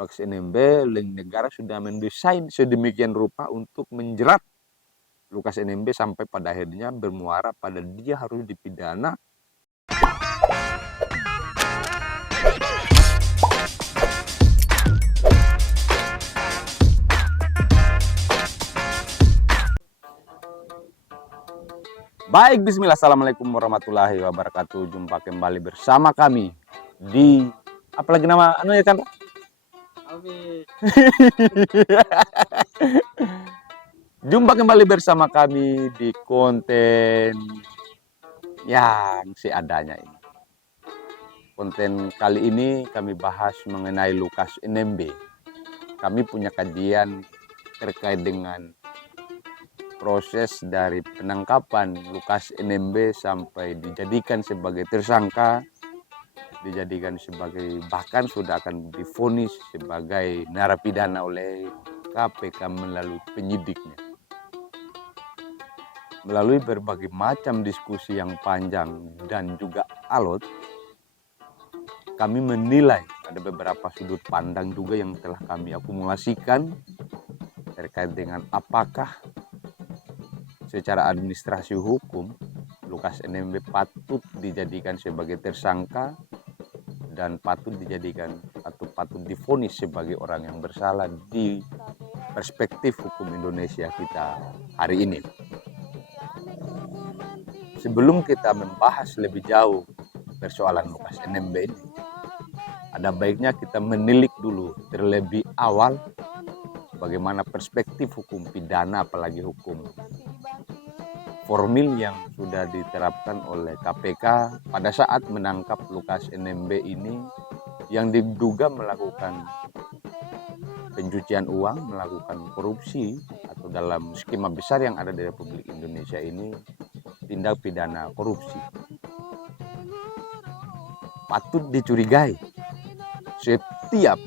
Lukas NMB, negara sudah mendesain sedemikian rupa untuk menjerat Lukas NMB sampai pada akhirnya bermuara pada dia harus dipidana. Baik, bismillah, assalamualaikum warahmatullahi wabarakatuh. Jumpa kembali bersama kami di apalagi nama ya kan? Jumpa kembali bersama kami di konten yang seadanya ini. Konten kali ini kami bahas mengenai Lukas NMB. Kami punya kajian terkait dengan proses dari penangkapan Lukas NMB sampai dijadikan sebagai tersangka, dijadikan sebagai, bahkan sudah akan divonis sebagai narapidana oleh KPK melalui penyidiknya. Melalui berbagai macam diskusi yang panjang dan juga alot, kami menilai ada beberapa sudut pandang juga yang telah kami akumulasikan terkait dengan apakah secara administrasi hukum Lukas NMB patut dijadikan sebagai tersangka dan patut dijadikan atau patut divonis sebagai orang yang bersalah di perspektif hukum Indonesia kita hari ini. Sebelum kita membahas lebih jauh persoalan Lukas NMB ini, ada baiknya kita menilik dulu terlebih awal bagaimana perspektif hukum pidana, apalagi hukum formil yang sudah diterapkan oleh KPK pada saat menangkap Lukas NMB ini yang diduga melakukan pencucian uang, melakukan korupsi, atau dalam skema besar yang ada di Republik Indonesia ini tindak pidana korupsi. Patut dicurigai setiap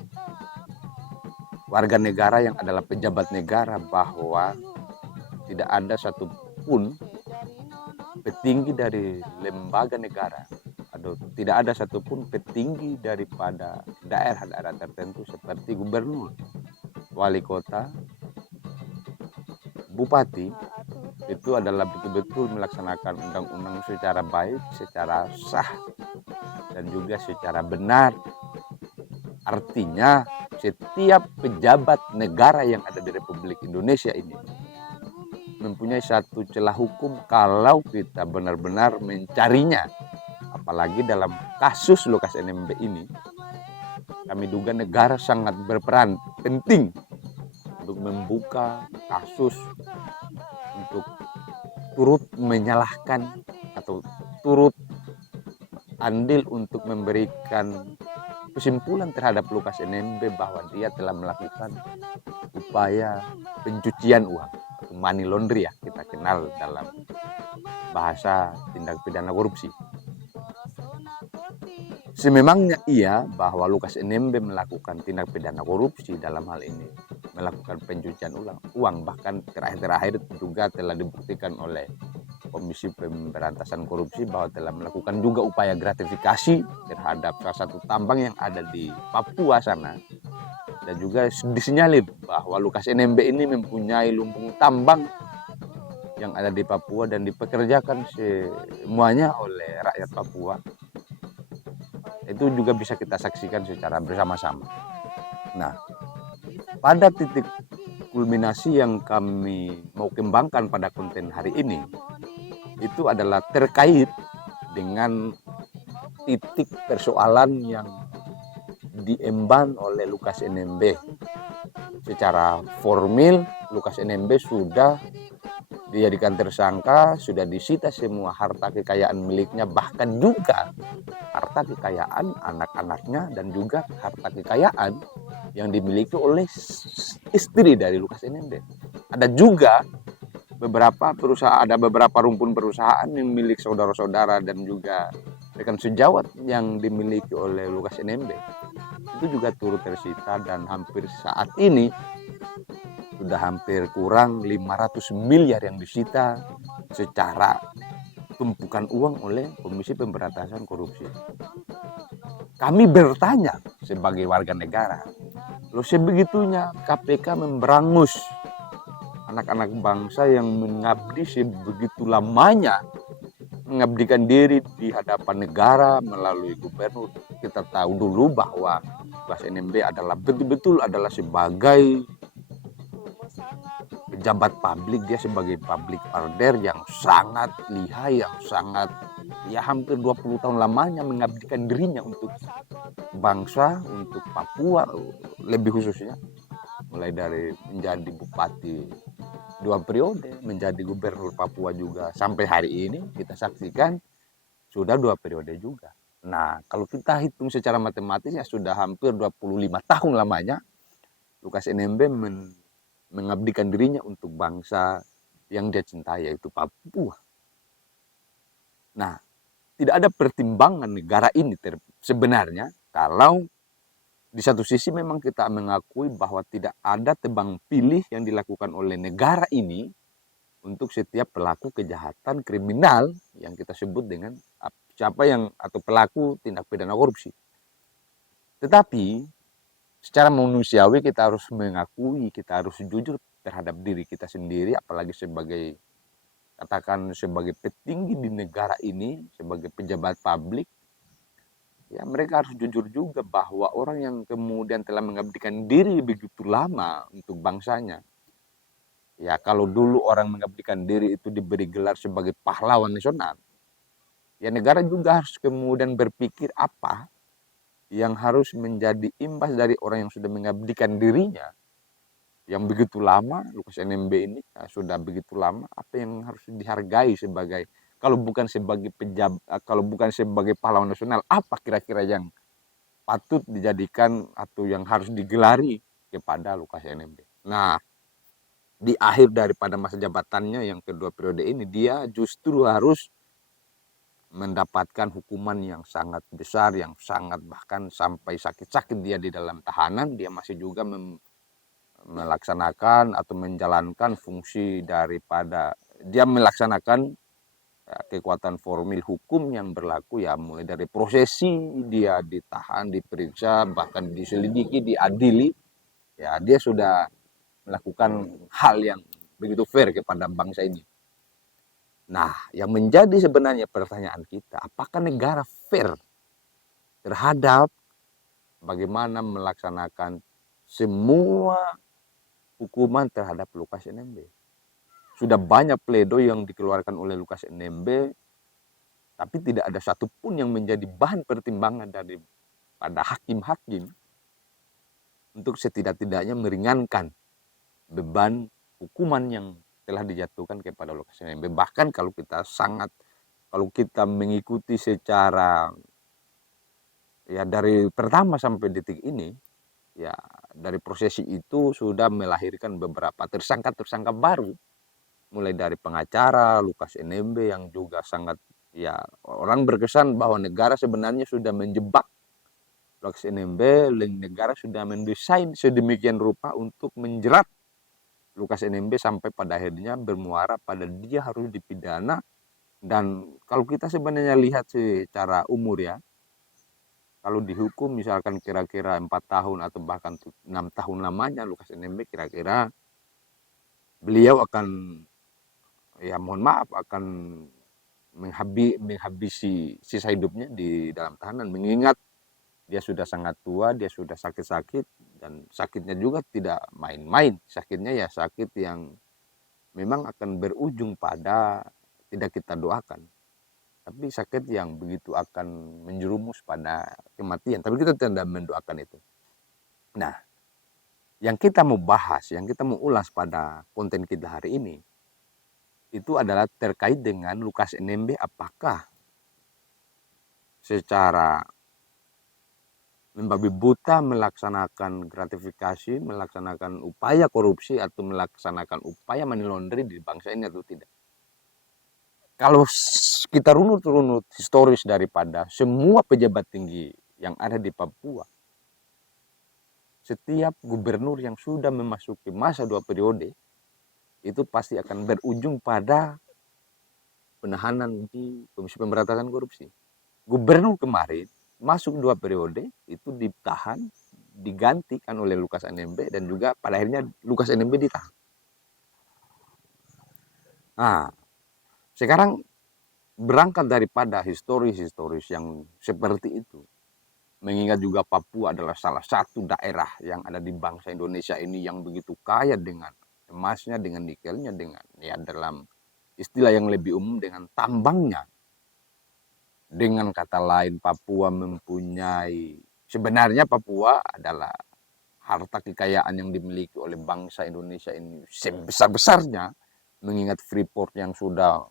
warga negara yang adalah pejabat negara bahwa tidak ada satupun petinggi dari lembaga negara atau tidak ada satupun petinggi daripada daerah-daerah tertentu seperti gubernur, wali kota, bupati itu adalah betul-betul melaksanakan undang-undang secara baik, secara sah dan juga secara benar. Artinya setiap pejabat negara yang ada di Republik Indonesia ini mempunyai satu celah hukum kalau kita benar-benar mencarinya. Apalagi dalam kasus Lukas NMB ini, kami duga negara sangat berperan penting untuk membuka kasus, untuk turut menyalahkan atau turut andil untuk memberikan kesimpulan terhadap Lukas NMB bahwa dia telah melakukan upaya pencucian uang atau money laundry, ya kita kenal dalam bahasa tindak pidana korupsi. Sememangnya iya bahwa Lukas NMB melakukan tindak pidana korupsi, dalam hal ini melakukan pencucian uang, bahkan terakhir juga telah dibuktikan oleh Komisi Pemberantasan Korupsi bahwa telah melakukan juga upaya gratifikasi terhadap salah satu tambang yang ada di Papua sana. Dan juga disinyalir bahwa Lukas NMB ini mempunyai lumbung tambang yang ada di Papua dan dipekerjakan semuanya oleh rakyat Papua. Itu juga bisa kita saksikan secara bersama-sama. Nah, pada titik kulminasi yang kami mau kembangkan pada konten hari ini, itu adalah terkait dengan titik persoalan yang diemban oleh Lukas NMB. Secara formil, Lukas NMB sudah dijadikan tersangka, sudah disita semua harta kekayaan miliknya, bahkan juga harta kekayaan anak-anaknya dan juga harta kekayaan yang dimiliki oleh istri dari Lukas NMB. Ada juga beberapa perusahaan, ada beberapa rumpun perusahaan yang milik saudara-saudara dan juga rekan sejawat yang dimiliki oleh Lukas NMB. Itu juga turut tersita dan hampir saat ini sudah hampir kurang 500 miliar yang disita secara tumpukan uang oleh Komisi Pemberantasan Korupsi. Kami bertanya sebagai warga negara, Loh sebegitunya KPK memberangus anak-anak bangsa yang mengabdi sebegitu lamanya, mengabdikan diri di hadapan negara melalui gubernur. Kita tahu dulu bahwa Lukas NMB adalah betul-betul adalah sebagai pejabat publik, dia sebagai public order yang sangat lihai, yang sangat hampir 20 tahun lamanya mengabdikan dirinya untuk bangsa, untuk Papua lebih khususnya, mulai dari menjadi bupati 2 periode, menjadi gubernur Papua juga sampai hari ini kita saksikan sudah 2 periode juga. Nah, kalau kita hitung secara matematis ya sudah hampir 25 tahun lamanya Lukas NMB mengabdikan dirinya untuk bangsa yang dia cintai, yaitu Papua. Nah, tidak ada pertimbangan negara ini sebenarnya kalau di satu sisi memang kita mengakui bahwa tidak ada tebang pilih yang dilakukan oleh negara ini untuk setiap pelaku kejahatan kriminal yang kita sebut dengan siapa yang atau pelaku tindak pidana korupsi. Tetapi secara manusiawi kita harus mengakui, kita harus jujur terhadap diri kita sendiri, apalagi sebagai katakan sebagai petinggi di negara ini, sebagai pejabat publik, ya mereka harus jujur juga bahwa orang yang kemudian telah mengabdikan diri begitu lama untuk bangsanya, ya kalau dulu orang mengabdikan diri itu diberi gelar sebagai pahlawan nasional, ya negara juga harus kemudian berpikir apa yang harus menjadi imbas dari orang yang sudah mengabdikan dirinya yang begitu lama. Lukas NMB ini sudah begitu lama, apa yang harus dihargai sebagai, kalau bukan sebagai kalau bukan sebagai pahlawan nasional, apa kira-kira yang patut dijadikan atau yang harus digelari kepada Lukas NMB. Nah, di akhir daripada masa jabatannya yang kedua periode ini, dia justru harus mendapatkan hukuman yang sangat besar, yang sangat bahkan sampai sakit-sakit dia di dalam tahanan. Dia masih juga melaksanakan atau menjalankan fungsi daripada dia melaksanakan kekuatan formil hukum yang berlaku, ya mulai dari prosesi dia ditahan, diperiksa, bahkan diselidiki, diadili, ya dia sudah melakukan hal yang begitu fair kepada bangsa ini. Nah, yang menjadi sebenarnya pertanyaan kita, apakah negara fair terhadap bagaimana melaksanakan semua hukuman terhadap Lukas NMB? Sudah banyak pledoi yang dikeluarkan oleh Lukas NMB, tapi tidak ada satupun yang menjadi bahan pertimbangan daripada hakim-hakim untuk setidak-tidaknya meringankan beban hukuman yang telah dijatuhkan kepada Lukas NMB. Bahkan kalau kita mengikuti secara ya dari pertama sampai detik ini, ya dari prosesi itu sudah melahirkan beberapa tersangka baru, mulai dari pengacara Lukas NMB yang juga sangat, ya orang berkesan bahwa negara sebenarnya sudah menjebak Lukas NMB, negara sudah mendesain sedemikian rupa untuk menjerat Lukas NMB sampai pada akhirnya bermuara pada dia harus dipidana. Dan kalau kita sebenarnya lihat secara umur, ya kalau dihukum misalkan kira-kira 4 tahun atau bahkan 6 tahun lamanya Lukas NMB, kira-kira beliau akan, ya mohon maaf, akan menghabisi sisa hidupnya di dalam tahanan, mengingat dia sudah sangat tua, dia sudah sakit-sakit, dan sakitnya juga tidak main-main. Sakitnya ya sakit yang memang akan berujung pada tidak kita doakan, tapi sakit yang begitu akan menjerumus pada kematian. Tapi kita tidak mendoakan itu. Nah, yang kita mau bahas, yang kita mau ulas pada konten kita hari ini, itu adalah terkait dengan Lukas NMB apakah secara membabi buta melaksanakan gratifikasi, melaksanakan upaya korupsi, atau melaksanakan upaya money laundering di bangsa ini atau tidak. Kalau kita runut historis daripada semua pejabat tinggi yang ada di Papua, setiap gubernur yang sudah memasuki masa 2 periode, itu pasti akan berujung pada penahanan di Komisi Pemberantasan Korupsi. Gubernur kemarin masuk 2 periode itu ditahan, digantikan oleh Lukas NMB dan juga pada akhirnya Lukas NMB ditahan. Nah, sekarang berangkat daripada historis-historis yang seperti itu, mengingat juga Papua adalah salah satu daerah yang ada di bangsa Indonesia ini yang begitu kaya dengan emasnya, dengan nikelnya, dengan ya dalam istilah yang lebih umum dengan tambangnya. Dengan kata lain, Papua mempunyai, sebenarnya Papua adalah harta kekayaan yang dimiliki oleh bangsa Indonesia ini sebesar-besarnya, mengingat Freeport yang sudah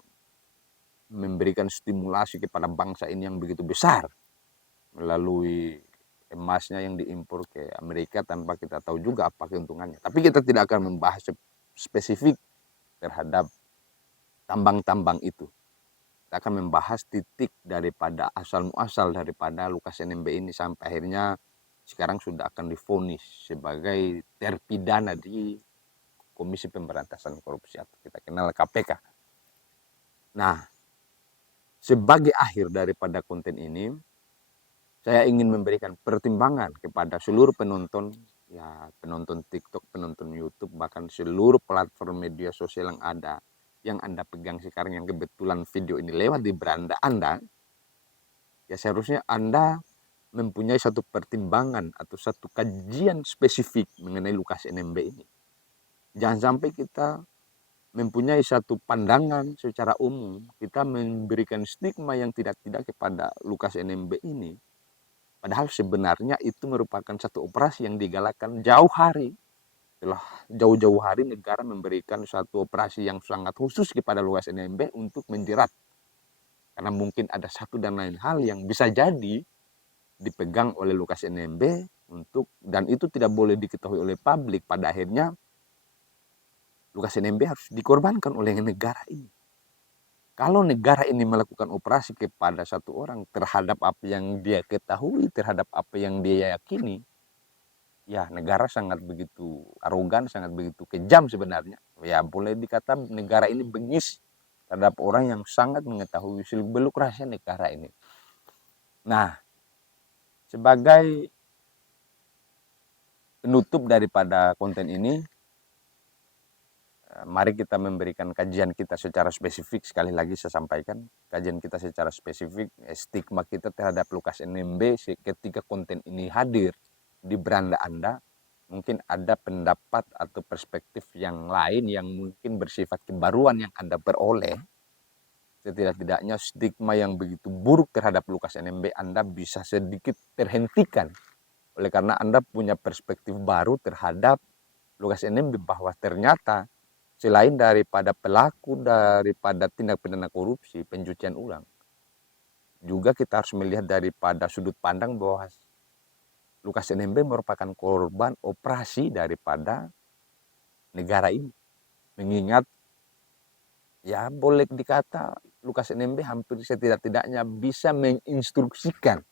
memberikan stimulasi kepada bangsa ini yang begitu besar melalui emasnya yang diimpor ke Amerika tanpa kita tahu juga apa keuntungannya. Tapi kita tidak akan membahas spesifik terhadap tambang-tambang itu. Kita akan membahas titik daripada asal muasal daripada Lukas NMB ini sampai akhirnya sekarang sudah akan divonis sebagai terpidana di Komisi Pemberantasan Korupsi atau kita kenal KPK. Nah, sebagai akhir daripada konten ini, saya ingin memberikan pertimbangan kepada seluruh penonton, ya penonton TikTok, penonton YouTube, bahkan seluruh platform media sosial yang ada, yang Anda pegang sekarang, yang kebetulan video ini lewat di beranda Anda, ya seharusnya Anda mempunyai satu pertimbangan atau satu kajian spesifik mengenai Lukas NMB ini. Jangan sampai kita mempunyai satu pandangan secara umum, kita memberikan stigma yang tidak-tidak kepada Lukas NMB ini. Padahal sebenarnya itu merupakan satu operasi yang digalakkan jauh hari. Setelah jauh-jauh hari negara memberikan satu operasi yang sangat khusus kepada Lukas NMB untuk menjerat. Karena mungkin ada satu dan lain hal yang bisa jadi dipegang oleh Lukas NMB untuk, dan itu tidak boleh diketahui oleh publik. Pada akhirnya Lukas NMB harus dikorbankan oleh negara ini. Kalau negara ini melakukan operasi kepada satu orang terhadap apa yang dia ketahui, terhadap apa yang dia yakini, ya negara sangat begitu arogan, sangat begitu kejam sebenarnya. Ya boleh dikata negara ini bengis terhadap orang yang sangat mengetahui seluk-beluk rahasia negara ini. Nah, sebagai penutup daripada konten ini, mari kita memberikan kajian kita secara spesifik. Sekali lagi saya sampaikan, kajian kita secara spesifik, stigma kita terhadap Lukas NMB ketika konten ini hadir di beranda Anda, mungkin ada pendapat atau perspektif yang lain yang mungkin bersifat kebaruan yang Anda peroleh. Setidak-tidaknya stigma yang begitu buruk terhadap Lukas NMB Anda bisa sedikit terhentikan oleh karena Anda punya perspektif baru terhadap Lukas NMB, bahwa ternyata selain daripada pelaku daripada tindak pidana korupsi, pencucian uang, juga kita harus melihat daripada sudut pandang bahwa Lukas NMB merupakan korban operasi daripada negara ini. Mengingat, ya boleh dikata Lukas NMB hampir setidak-tidaknya bisa menginstruksikan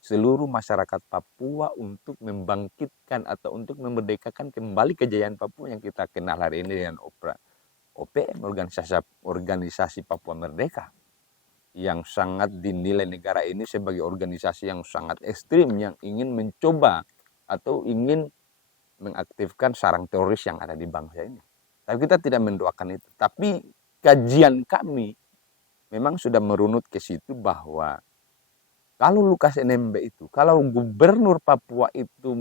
seluruh masyarakat Papua untuk membangkitkan atau untuk memerdekakan kembali kejayaan Papua yang kita kenal hari ini dengan OPM, organisasi Papua Merdeka, yang sangat dinilai negara ini sebagai organisasi yang sangat ekstrim, yang ingin mencoba atau ingin mengaktifkan sarang teroris yang ada di bangsa ini. Tapi kita tidak mendoakan itu. Tapi kajian kami memang sudah merunut ke situ bahwa kalau Lukas NMB itu, kalau gubernur Papua itu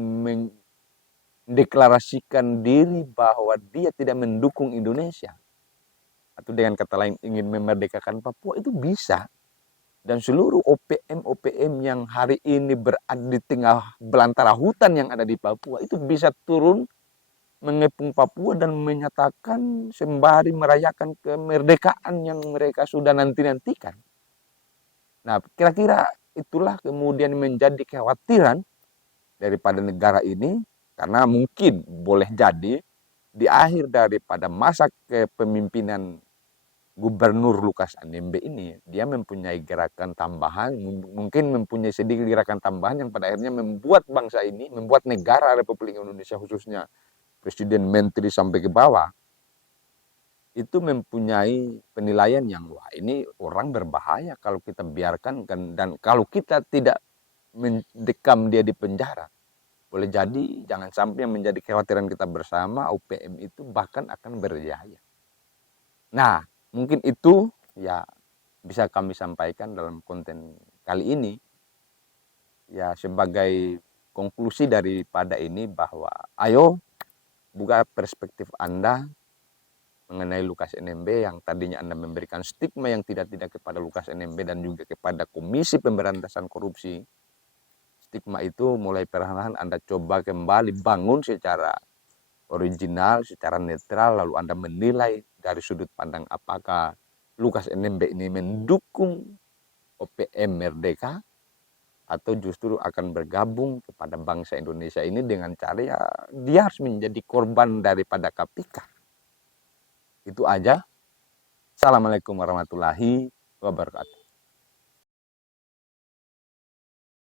mendeklarasikan diri bahwa dia tidak mendukung Indonesia, atau dengan kata lain ingin memerdekakan Papua, itu bisa. Dan seluruh OPM yang hari ini berada di tengah belantara hutan yang ada di Papua, itu bisa turun mengepung Papua dan menyatakan sembari merayakan kemerdekaan yang mereka sudah nanti-nantikan. Nah, kira-kira itulah kemudian menjadi kekhawatiran daripada negara ini, karena mungkin boleh jadi di akhir daripada masa kepemimpinan Gubernur Lukas NMB ini, dia mempunyai gerakan tambahan, mungkin mempunyai sedikit gerakan tambahan yang pada akhirnya membuat bangsa ini, membuat negara Republik Indonesia khususnya Presiden, Menteri sampai ke bawah, itu mempunyai penilaian yang wah ini orang berbahaya kalau kita biarkan, dan kalau kita tidak mendekam dia di penjara, boleh jadi jangan sampai yang menjadi kekhawatiran kita bersama, UPM itu bahkan akan berjaya. Nah, mungkin itu ya bisa kami sampaikan dalam konten kali ini. Ya, sebagai konklusi daripada ini bahwa ayo buka perspektif Anda mengenai Lukas NMB yang tadinya Anda memberikan stigma yang tidak-tidak kepada Lukas NMB dan juga kepada Komisi Pemberantasan Korupsi. Stigma itu mulai perlahan Anda coba kembali bangun secara original, secara netral, lalu Anda menilai dari sudut pandang apakah Lukas NMB ini mendukung OPM Merdeka atau justru akan bergabung kepada bangsa Indonesia ini dengan cara ya dia harus menjadi korban daripada KPK. Itu aja. Assalamualaikum warahmatullahi wabarakatuh.